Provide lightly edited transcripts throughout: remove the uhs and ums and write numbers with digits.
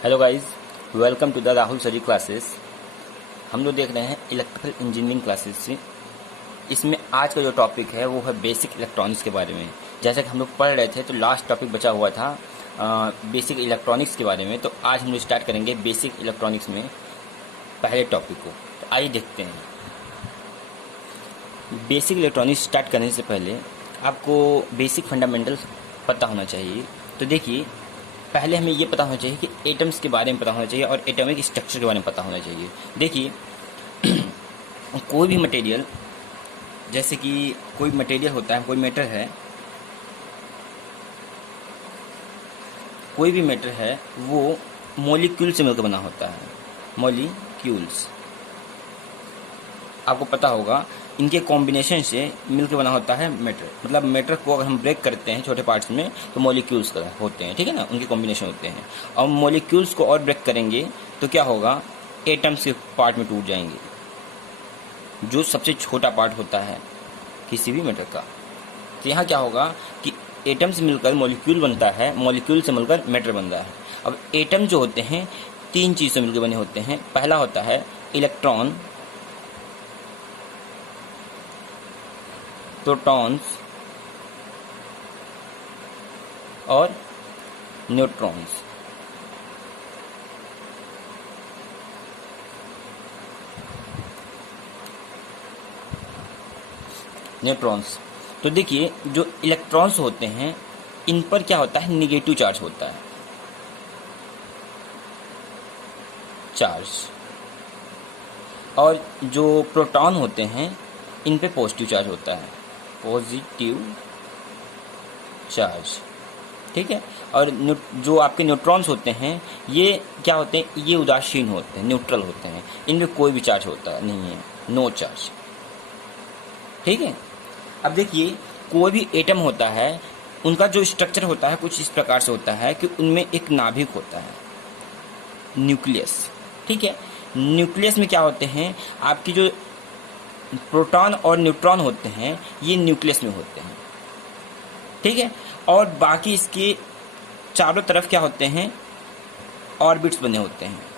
Hello guys, welcome to the Rahul सरी classes. हम लोग देख रहे हैं इलेक्ट्रिकल इंजीनियरिंग क्लासेस से। इसमें आज का जो टॉपिक है वो है बेसिक इलेक्ट्रॉनिक्स के बारे में। जैसा कि हम लोग पढ़ रहे थे तो लास्ट टॉपिक बचा हुआ था बेसिक इलेक्ट्रॉनिक्स के बारे में। तो आज हम लोग स्टार्ट करेंगे बेसिक इलेक्ट्रॉनिक्स में पहले टॉपिक को। तो आइए देखते हैं। बेसिक इलेक्ट्रॉनिक्स स्टार्ट करने से पहले आपको बेसिक फंडामेंटल्स पता होना चाहिए। तो देखिए, पहले हमें ये पता होना चाहिए कि एटम्स के बारे में पता होना चाहिए और एटॉमिक स्ट्रक्चर के बारे में पता होना चाहिए। देखिए कोई भी मटेरियल, जैसे कि कोई मटेरियल होता है, कोई मैटर है, कोई भी मैटर है वो मॉलिक्यूल से मिलकर बना होता है। मॉलिक्यूल्स आपको पता होगा, इनके कॉम्बिनेशन से मिलकर बना होता है मैटर। मतलब मैटर को अगर हम ब्रेक करते हैं छोटे पार्ट्स में तो मॉलिक्यूल्स होते हैं, ठीक है ना, उनके कॉम्बिनेशन होते हैं। और मॉलिक्यूल्स को और ब्रेक करेंगे तो क्या होगा, एटम्स के पार्ट में टूट जाएंगे, जो सबसे छोटा पार्ट होता है किसी भी मैटर का। तो यहाँ क्या होगा कि एटम से मिलकर मॉलिक्यूल बनता है, मॉलिक्यूल से मिलकर मैटर बनता है। अब एटम जो होते हैं तीन चीज़ से मिलकर बने होते हैं। पहला होता है इलेक्ट्रॉन, प्रोटॉन्स और न्यूट्रॉन्स। न्यूट्रॉन्स तो देखिए, जो इलेक्ट्रॉन्स होते हैं इन पर क्या होता है, निगेटिव चार्ज होता है, चार्ज। और जो प्रोटॉन होते हैं इन पे पॉजिटिव चार्ज होता है, पॉजिटिव चार्ज, ठीक है। और जो आपके न्यूट्रॉन्स होते हैं ये क्या होते हैं, ये उदासीन होते हैं, न्यूट्रल होते हैं, इनमें कोई भी चार्ज होता नहीं है, नो चार्ज, ठीक है। अब देखिए, कोई भी एटम होता है उनका जो स्ट्रक्चर होता है कुछ इस प्रकार से होता है कि उनमें एक नाभिक होता है, न्यूक्लियस, ठीक है। न्यूक्लियस में क्या होते हैं, आपकी जो प्रोटॉन और न्यूट्रॉन होते हैं ये न्यूक्लियस में होते हैं, ठीक है। और बाकी इसके चारों तरफ क्या होते हैं, ऑर्बिट्स बने होते हैं।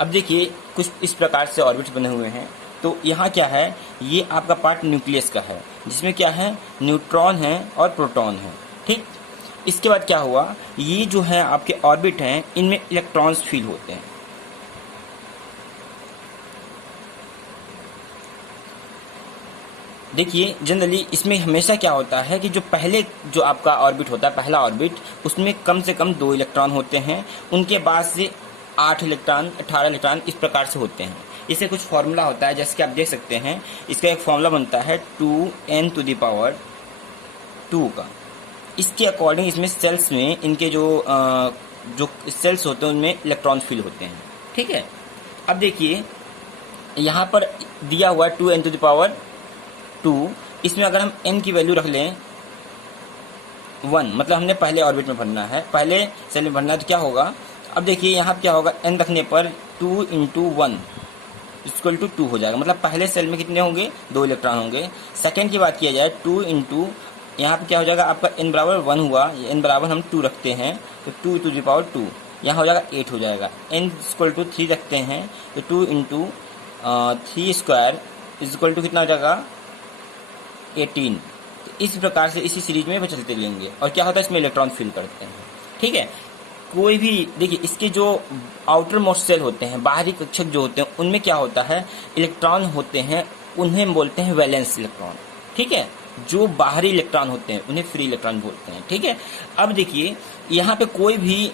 अब देखिए, कुछ इस प्रकार से ऑर्बिट्स बने हुए हैं। तो यहाँ क्या है, ये आपका पार्ट न्यूक्लियस का है, जिसमें क्या है, न्यूट्रॉन है और प्रोटॉन है, ठीक। इसके बाद क्या हुआ, ये जो है आपके ऑर्बिट हैं इनमें इलेक्ट्रॉन्स फील होते हैं। देखिए, जनरली इसमें हमेशा क्या होता है कि जो पहले जो आपका ऑर्बिट होता है, पहला ऑर्बिट, उसमें कम से कम 2 इलेक्ट्रॉन होते हैं। उनके बाद से 8 इलेक्ट्रॉन, 18 इलेक्ट्रॉन इस प्रकार से होते हैं। इससे कुछ फॉर्मूला होता है, जैसे कि आप देख सकते हैं, इसका एक फॉर्मूला बनता है 2n⁻² का। इसके अकॉर्डिंग इसमें सेल्स में इनके जो सेल्स होते हैं उनमें इलेक्ट्रॉन फिल होते हैं, ठीक है। अब देखिए, यहाँ पर दिया हुआ 2n⁻²। इसमें अगर हम n की वैल्यू रख लें 1, मतलब हमने पहले ऑर्बिट में भरना है, पहले सेल में भरना है, तो क्या होगा, अब देखिए यहाँ क्या होगा, n रखने पर 2 × 1 = 2 हो जाएगा। मतलब पहले सेल में कितने होंगे, 2 इलेक्ट्रॉन होंगे। सेकेंड की बात किया जाए 2 × यहाँ पे क्या हो जाएगा, आपका n बराबर 1 हुआ, n बराबर हम 2 रखते हैं तो 2⁻², यहाँ हो जाएगा 8 हो जाएगा। n = 3 रखते हैं तो 2 × 3² कितना हो जाएगा, 18। तो इस प्रकार से इसी सीरीज में चलते लेंगे। और क्या होता है, इसमें इलेक्ट्रॉन फिल करते हैं, ठीक है। कोई भी देखिए, इसके जो आउटर मोस्ट सेल होते हैं, बाहरी कक्षक जो होते हैं, उनमें क्या होता है, इलेक्ट्रॉन होते हैं, उन्हें बोलते हैं वैलेंस इलेक्ट्रॉन, ठीक है। जो बाहरी इलेक्ट्रॉन होते हैं उन्हें फ्री इलेक्ट्रॉन बोलते हैं, ठीक है। अब देखिए, यहाँ पे कोई भी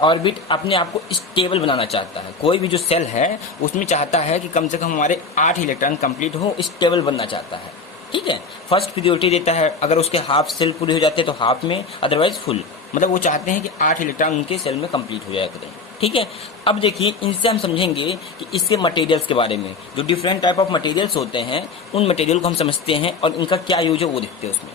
ऑर्बिट अपने आप को स्टेबल बनाना चाहता है, कोई भी जो सेल है उसमें चाहता है कि कम से कम हमारे 8 इलेक्ट्रॉन कंप्लीट हो, स्टेबल बनना चाहता है, ठीक है। फर्स्ट प्रियोरिटी देता है, अगर उसके हाफ सेल पूरे हो जाते हैं तो हाफ में, अदरवाइज फुल। मतलब वो चाहते हैं कि 8 इलेक्ट्रॉन उनके सेल में कंप्लीट हो जाया करें, ठीक है। अब देखिए, इनसे हम समझेंगे कि इसके मटेरियल्स के बारे में, जो डिफरेंट टाइप ऑफ मटेरियल्स होते हैं उन मटेरियल को हम समझते हैं और इनका क्या यूज है वो देखते हैं। उसमें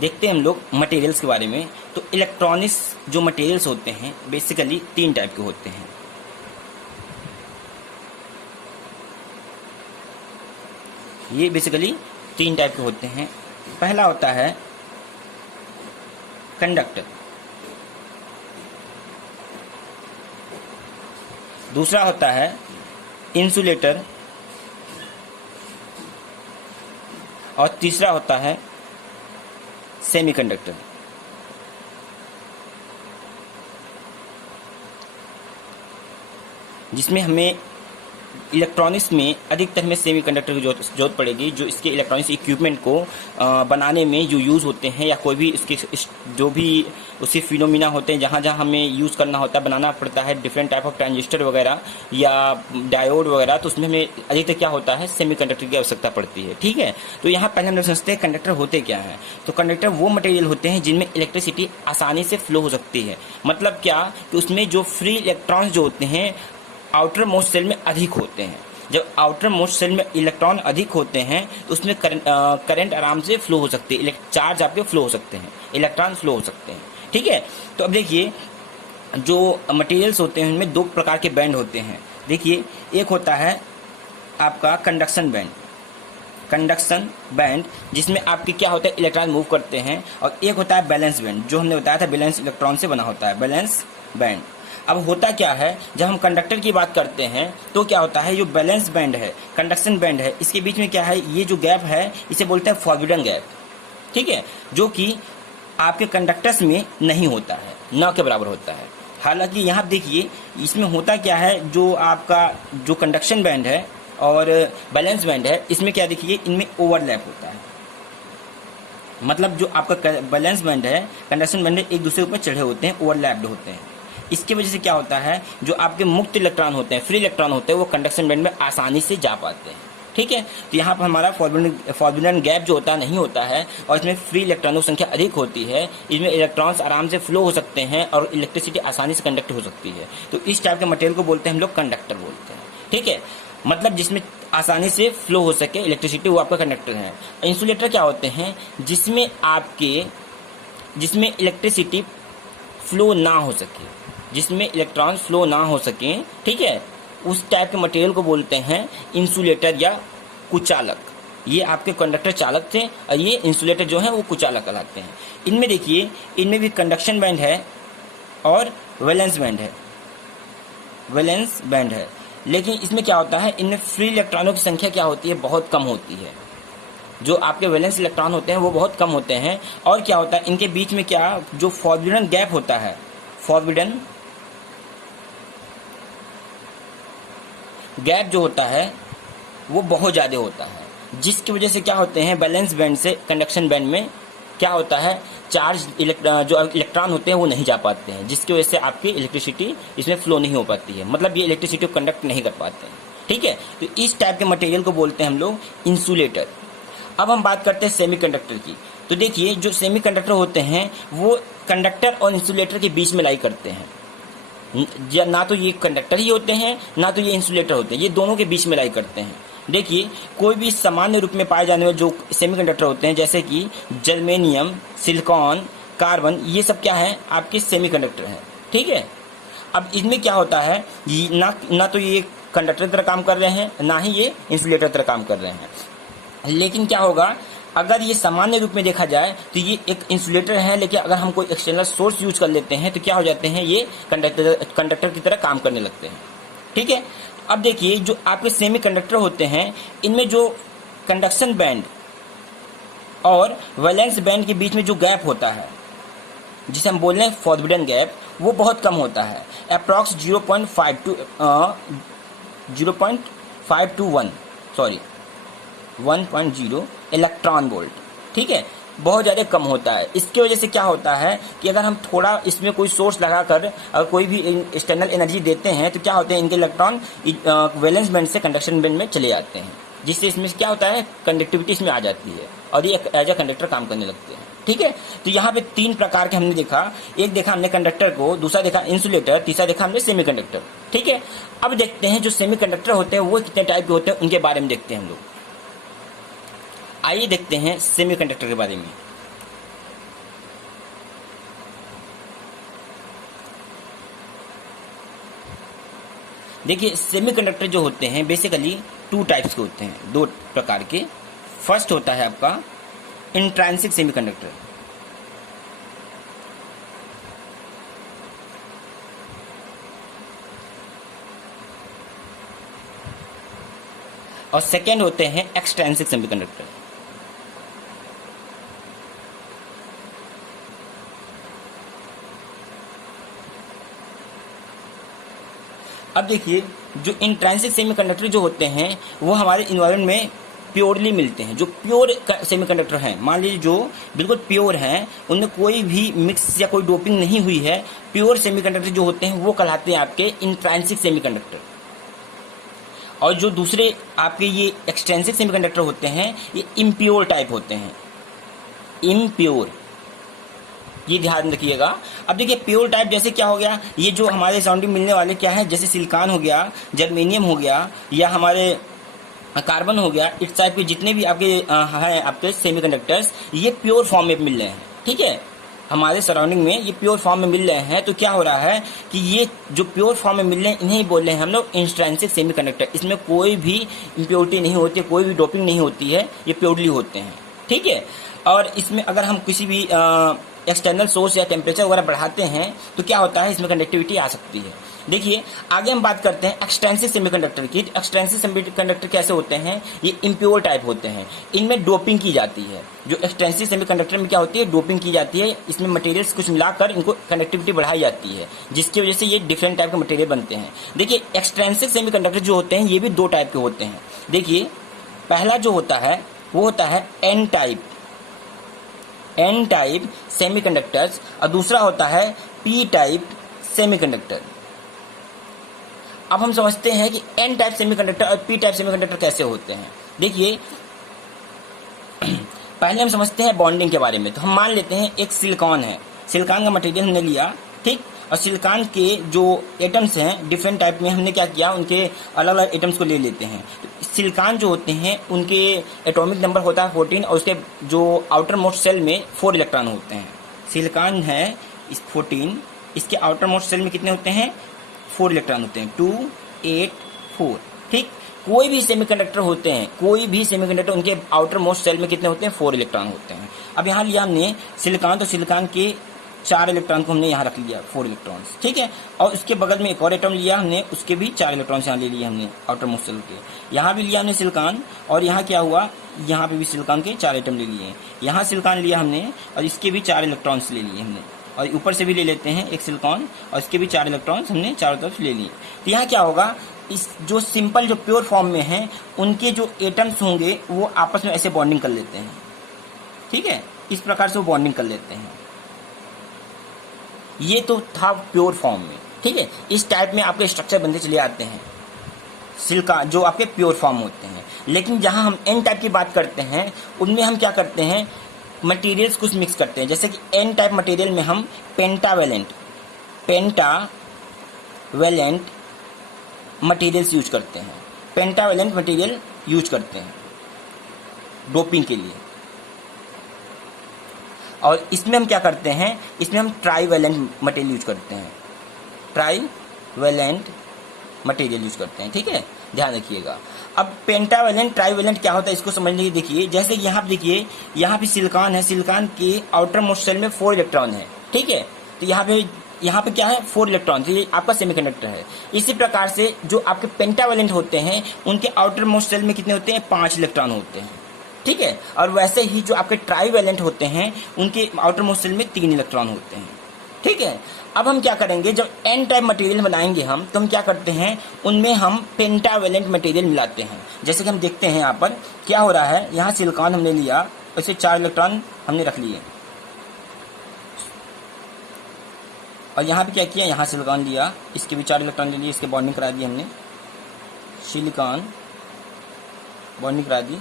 देखते हैं हम लोग मटेरियल्स के बारे में। तो इलेक्ट्रॉनिक्स जो मटेरियल्स होते हैं बेसिकली 3 टाइप के होते हैं। ये बेसिकली 3 टाइप के होते हैं। पहला होता है कंडक्टर, दूसरा होता है इंसुलेटर, और तीसरा होता है सेमीकंडक्टर। जिसमें हमें इलेक्ट्रॉनिक्स में अधिकतर में सेमीकंडक्टर की जरूरत पड़ेगी, जो इसके इलेक्ट्रॉनिक्स इक्विपमेंट को बनाने में जो यूज़ होते हैं, या कोई भी इसके जो भी उसके फिनोमिना होते हैं जहाँ जहाँ हमें यूज़ करना होता है, बनाना पड़ता है डिफरेंट टाइप ऑफ ट्रांजिस्टर वगैरह या डायोड वगैरह, तो उसमें हमें अधिकतर क्या होता है, सेमीकंडक्टर की आवश्यकता पड़ती है। ठीक है, तो यहाँ पहले हम लोग समझते हैं कंडक्टर होते क्या हैं। तो कंडक्टर वो मटेरियल होते हैं जिनमें इलेक्ट्रिसिटी आसानी से फ्लो हो सकती है। मतलब क्या कि उसमें जो फ्री इलेक्ट्रॉन्स जो होते हैं आउटर मोस्ट सेल में अधिक होते हैं। जब आउटर मोस्ट सेल में इलेक्ट्रॉन अधिक होते हैं तो उसमें करंट आराम से फ्लो हो सकती है, चार्ज आपके फ्लो हो सकते हैं, इलेक्ट्रॉन फ्लो हो सकते हैं। ठीक है, तो अब देखिए जो मटेरियल्स होते हैं उनमें 2 प्रकार के बैंड होते हैं। देखिए, एक होता है आपका कंडक्शन बैंड, कंडक्शन बैंड जिसमें आपके क्या होता है, इलेक्ट्रॉन मूव करते हैं, और एक होता है बैलेंस बैंड, जो हमने बताया था बैलेंस इलेक्ट्रॉन से बना होता है, बैलेंस बैंड। अब होता क्या है, जब हम कंडक्टर की बात करते हैं तो क्या होता है, जो बैलेंस बैंड है, कंडक्शन बैंड है, इसके बीच में क्या है, ये जो गैप है इसे बोलते हैं फॉरबिडन गैप। ठीक है, जो कि आपके कंडक्टर्स में नहीं होता है, न के बराबर होता है। हालांकि यहाँ देखिए इसमें होता क्या है, जो आपका जो कंडक्शन बैंड है और बैलेंस बैंड है, इसमें क्या देखिए, इनमें ओवरलैप होता है। मतलब जो आपका बैलेंस बैंड है, कंडक्शन बैंड है, एक दूसरे के ऊपर चढ़े होते हैं, ओवरलैप्ड होते हैं। इसकी वजह से क्या होता है, जो आपके मुक्त इलेक्ट्रॉन होते हैं, फ्री इलेक्ट्रॉन होते हैं, वो कंडक्शन बैंड में आसानी से जा पाते हैं। ठीक है, तो यहाँ पर हमारा फॉरबिडन गैप जो होता है नहीं होता है, और इसमें फ्री इलेक्ट्रॉनों की संख्या अधिक होती है। इसमें इलेक्ट्रॉन्स आराम से फ्लो हो सकते हैं और इलेक्ट्रिसिटी आसानी से कंडक्ट हो सकती है। तो इस टाइप के मटेरियल को बोलते हैं हम लोग कंडक्टर बोलते हैं। ठीक है, मतलब जिसमें आसानी से फ्लो हो सके इलेक्ट्रिसिटी, वो आपका कंडक्टर है। इंसुलेटर क्या होते हैं, जिसमें इलेक्ट्रिसिटी फ्लो ना हो सके, जिसमें इलेक्ट्रॉन फ्लो ना हो सके। ठीक है, उस टाइप के मटेरियल को बोलते हैं इंसुलेटर या कुचालक। ये आपके कंडक्टर चालक थे और ये इंसुलेटर जो है वो कुचालक कहलाते हैं। इनमें देखिए, इनमें भी कंडक्शन बैंड है और वैलेंस बैंड है, वैलेंस बैंड है। लेकिन इसमें क्या होता है, इनमें फ्री इलेक्ट्रॉनों की संख्या क्या होती है, बहुत कम होती है। जो आपके वैलेंस इलेक्ट्रॉन होते हैं वो बहुत कम होते हैं। और क्या होता है, इनके बीच में क्या जो फॉरबिडन गैप होता है, फॉरबिडन गैप जो होता है वो बहुत ज़्यादा होता है, जिसकी वजह से क्या होते हैं, बैलेंस बैंड से कंडक्शन बैंड में क्या होता है, चार्ज जो इलेक्ट्रॉन होते हैं वो नहीं जा पाते हैं, जिसकी वजह से आपकी इलेक्ट्रिसिटी इसमें फ्लो नहीं हो पाती है। मतलब ये इलेक्ट्रिसिटी को कंडक्ट नहीं कर पाते हैं। ठीक है, तो इस टाइप के मटेरियल को बोलते हैं हम लोग इंसुलेटर। अब हम बात करते हैं सेमीकंडक्टर की। तो देखिए, जो सेमीकंडक्टर होते हैं वो कंडक्टर और इंसुलेटर के बीच में लाई करते हैं। ना तो ये कंडक्टर ही होते हैं, ना तो ये इंसुलेटर होते हैं, ये दोनों के बीच में लाई करते हैं। देखिए, कोई भी सामान्य रूप में पाए जाने वाले जो सेमीकंडक्टर होते हैं, जैसे कि जर्मेनियम, सिलिकॉन, कार्बन, ये सब क्या है, आपके सेमीकंडक्टर हैं। ठीक है, अब इसमें क्या होता है, ना तो ये कंडक्टर की तरह काम कर रहे हैं, ना ही ये इंसुलेटर की तरह काम कर रहे हैं। लेकिन क्या होगा, अगर ये सामान्य रूप में देखा जाए तो ये एक इंसुलेटर है, लेकिन अगर हम कोई एक्सटर्नल सोर्स यूज कर लेते हैं तो क्या हो जाते हैं, ये कंडक्टर की तरह काम करने लगते हैं। ठीक है, अब देखिए, जो आपके सेमीकंडक्टर होते हैं इनमें जो कंडक्शन बैंड और वैलेंस बैंड के बीच में जो गैप होता है, जिसे हम बोल रहे हैं फॉरबिडन गैप, वो बहुत कम होता है। Approx 1.0 electron volt. ठीक है, बहुत ज़्यादा कम होता है। इसकी वजह से क्या होता है कि अगर हम थोड़ा इसमें कोई सोर्स लगाकर अगर कोई भी एक्सटर्नल एनर्जी देते हैं तो क्या होते हैं, इनके इलेक्ट्रॉन वैलेंस बैंड से कंडक्शन बैंड में चले जाते हैं, जिससे इसमें क्या होता है, कंडक्टिविटी इसमें आ जाती है और ये एज ए कंडक्टर काम करने लगते हैं। ठीक है, तो यहाँ पे 3 प्रकार के हमने देखा। एक देखा हमने कंडक्टर को, दूसरा देखा इंसुलेटर, तीसरा देखा हमने सेमीकंडक्टर। ठीक है, अब देखते हैं जो सेमीकंडक्टर होते हैं वो कितने टाइप के होते हैं, उनके बारे में देखते हैं हम लोग। आइए देखते हैं सेमीकंडक्टर के बारे में। देखिए, सेमीकंडक्टर जो होते हैं बेसिकली 2 टाइप्स के होते हैं, 2 प्रकार के। फर्स्ट होता है आपका इंट्रांसिक सेमीकंडक्टर, और सेकेंड होते हैं एक्सट्रेंसिक सेमीकंडक्टर। अब देखिए, जो इंट्रांसिक सेमीकंडक्टर जो होते हैं वो हमारे इन्वायरमेंट में प्योरली मिलते हैं। जो प्योर सेमीकंडक्टर हैं, मान लीजिए जो बिल्कुल प्योर हैं, उनमें कोई भी मिक्स या कोई डोपिंग नहीं हुई है, प्योर सेमीकंडक्टर जो होते हैं वो कहलाते हैं आपके इंट्रांसिक सेमीकंडक्टर। और जो दूसरे आपके ये एक्सट्रेंसिक सेमीकंडक्टर होते हैं ये इम्प्योर टाइप होते हैं, इम्प्योर, ये ध्यान रखिएगा। अब देखिए प्योर टाइप जैसे क्या हो गया, ये जो हमारे सराउंडिंग मिलने वाले क्या है, जैसे सिलिकॉन हो गया, जर्मेनियम हो गया, या हमारे कार्बन हो गया, इस टाइप के जितने भी आपके हैं आपके सेमीकंडक्टर्स, ये प्योर फॉर्म में मिल रहे हैं। ठीक है, हमारे सराउंडिंग में ये प्योर फॉर्म में मिल रहे हैं। तो क्या हो रहा है कि ये जो प्योर फॉर्म में मिल रहे हैं इन्हें बोल रहे हैं हम लोग इंट्रांसिक सेमीकंडक्टर। इसमें कोई भी इम्प्योरिटी नहीं होती है, कोई भी डोपिंग नहीं होती है, ये प्योरली होते हैं। ठीक है, और इसमें अगर हम किसी भी एक्सटर्नल सोर्स या टेम्परेचर वगैरह बढ़ाते हैं तो क्या होता है, इसमें कंडक्टिविटी आ सकती है। देखिए आगे हम बात करते हैं एक्सट्रेंसिक सेमीकंडक्टर की। एक्सट्रेंसिक सेमीकंडक्टर कैसे होते हैं, ये इम्प्योर टाइप होते हैं, इनमें डोपिंग की जाती है। जो एक्सट्रेंसिक सेमीकंडक्टर में क्या होती है, डोपिंग की जाती है, इसमें मटेरियल्स कुछ मिलाकर इनको कंडक्टिविटी बढ़ाई जाती है, जिसकी वजह से ये डिफरेंट टाइप के मटेरियल बनते हैं। देखिए एक्सट्रेंसिक सेमीकंडक्टर जो होते हैं ये भी दो टाइप के होते हैं। देखिए पहला जो होता है वो होता है एन टाइप सेमीकंडक्टर्स, और दूसरा होता है पी टाइप सेमीकंडक्टर। अब हम समझते हैं कि एन टाइप सेमीकंडक्टर और पी टाइप सेमीकंडक्टर कैसे होते हैं। देखिए पहले हम समझते हैं बॉन्डिंग के बारे में। तो हम मान लेते हैं एक सिलिकॉन है, सिलिकॉन का मटेरियल हमने लिया, ठीक, और सिलिकॉन के जो एटम्स हैं डिफरेंट टाइप में हमने क्या किया, उनके अलग अलग एटम्स को ले लेते हैं। तो सिलिकॉन जो होते हैं उनके एटॉमिक नंबर होता है 14, और उसके जो आउटर मोस्ट सेल में 4 इलेक्ट्रॉन होते हैं। सिलिकॉन है इस 14, इसके आउटर मोस्ट सेल में कितने होते हैं, 4 इलेक्ट्रॉन होते हैं, 2 8 4। ठीक, कोई भी सेमीकंडक्टर होते हैं, कोई भी सेमीकंडक्टर उनके आउटर मोस्ट सेल में कितने होते हैं, 4 इलेक्ट्रॉन होते हैं। अब यहाँ लिया हमने सिलिकॉन, तो सिलिकॉन के 4 इलेक्ट्रॉन को हमने यहाँ रख लिया, 4 इलेक्ट्रॉन्स, ठीक है। और उसके बगल में एक और एटम लिया हमने, उसके भी 4 इलेक्ट्रॉन्स यहाँ ले लिए हमने आउटर मोस्ट सेल के। यहाँ भी लिया हमने सिलिकॉन, और यहाँ क्या हुआ, यहाँ पे भी सिलिकॉन के 4 एटम ले लिए। यहाँ सिलिकॉन लिया हमने और इसके भी 4 इलेक्ट्रॉन्स ले लिए हमने, और ऊपर से भी ले लेते हैं एक सिलिकॉन, और इसके भी 4 इलेक्ट्रॉन्स हमने चारों तरफ ले लिए। तो यहाँ क्या होगा, इस जो सिंपल जो प्योर फॉर्म में हैं उनके जो एटम्स होंगे वो आपस में ऐसे बॉन्डिंग कर लेते हैं। ठीक है, इस प्रकार से वो बॉन्डिंग कर लेते हैं। ये तो था प्योर फॉर्म में। ठीक है, इस टाइप में आपके स्ट्रक्चर बनते चले आते हैं सिलिकॉन जो आपके प्योर फॉर्म होते हैं। लेकिन जहां हम एन टाइप की बात करते हैं उनमें हम क्या करते हैं, मटेरियल्स कुछ मिक्स करते हैं। जैसे कि एन टाइप मटेरियल में हम पेंटावेलेंट मटेरियल्स यूज करते हैं, पेंटावेलेंट मटेरियल यूज करते हैं डोपिंग के लिए। और इसमें हम क्या करते हैं, इसमें हम ट्राईवेलेंट मटेरियल यूज करते हैं, ट्राईवेलेंट मटेरियल यूज करते हैं। ठीक है, ध्यान रखिएगा। अब पेंटावेलेंट ट्राईवेलेंट क्या होता है इसको समझने की देखिए। जैसे कि यहाँ पे देखिए, यहाँ पे सिलिकॉन है, सिलिकॉन के आउटर मोस्ट सेल में 4 इलेक्ट्रॉन है। ठीक है, तो यहाँ पे क्या है, 4 इलेक्ट्रॉन, तो ये आपका सेमीकंडक्टर है। इसी प्रकार से जो आपके पेंटावेलेंट होते हैं उनके आउटर मोस्ट सेल में कितने होते हैं, 5 इलेक्ट्रॉन होते हैं। ठीक है, और वैसे ही जो आपके ट्राईवेलेंट होते हैं उनके आउटर मोस्ट सेल में 3 इलेक्ट्रॉन होते हैं। ठीक है, अब हम क्या करेंगे, जब एन टाइप मटेरियल बनाएंगे हम, तो हम क्या करते हैं, उनमें हम पेंटावेलेंट मटेरियल मिलाते हैं। जैसे कि हम देखते हैं यहाँ पर क्या हो रहा है, यहाँ सिलिकॉन हमने लिया, उसे 4 इलेक्ट्रॉन हमने रख लिए, और यहाँ पे क्या किया, यहाँ सिलिकॉन लिया, इसके भी 4 इलेक्ट्रॉन ले लिए, इसके बॉन्डिंग करा दी हमने, सिलिकॉन बॉन्डिंग करा दी।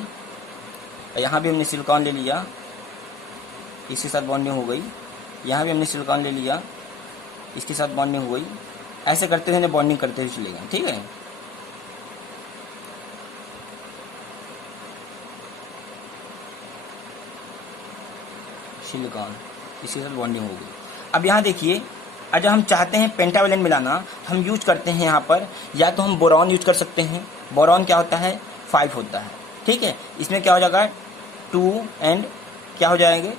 यहाँ भी हमने सिलिकॉन ले लिया, इसके साथ बॉन्डिंग हो गई। यहाँ भी हमने सिलिकॉन ले लिया, इसके साथ बॉन्डिंग हो गई। ऐसे करते हुए बॉन्डिंग करते हुए चलेगा। ठीक है, सिलिकॉन, इसके साथ बॉन्डिंग हो गई। अब यहाँ देखिए, जब हम चाहते हैं पेंटावेलेंट मिलाना, हम यूज करते हैं यहाँ पर, या तो हम बोरॉन यूज कर सकते हैं। बोरॉन क्या होता है, 5 होता है। ठीक है, इसमें क्या हो जाएगा, 2 एंड क्या हो जाएंगे